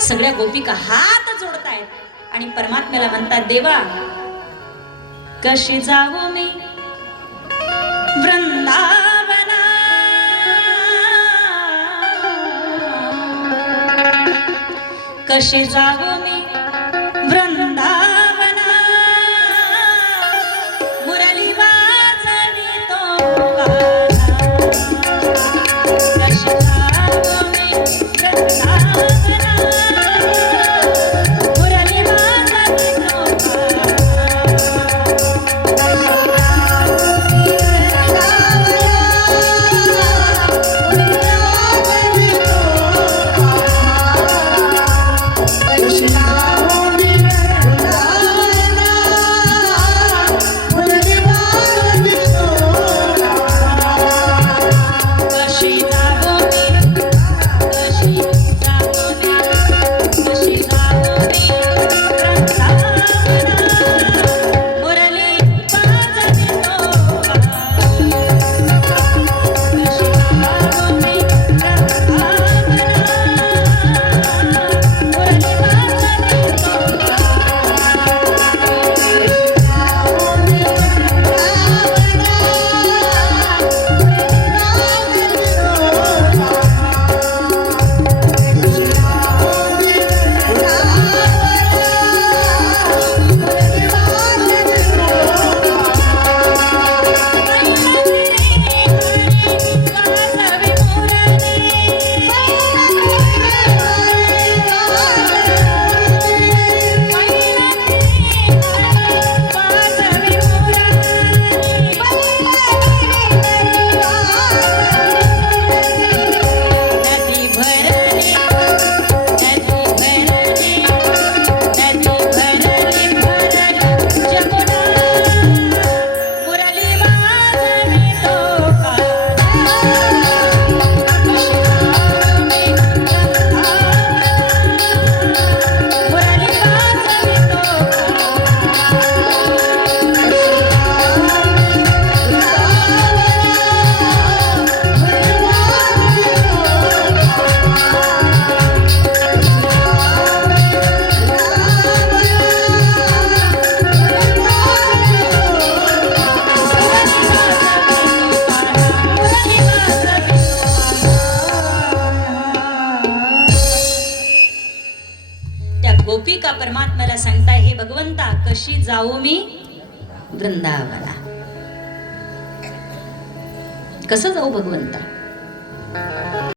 सगळ्या गोपिका हात जोडतायत. आणि परमात्म्याला म्हणतात देवा कशी जाऊ मी? वृंदावना. कशी जाऊ मी? गोपिका परमात्म्याला सांगताय हे भगवंता कशी जाऊ मी? वृंदावना कसं जाऊ भगवंता?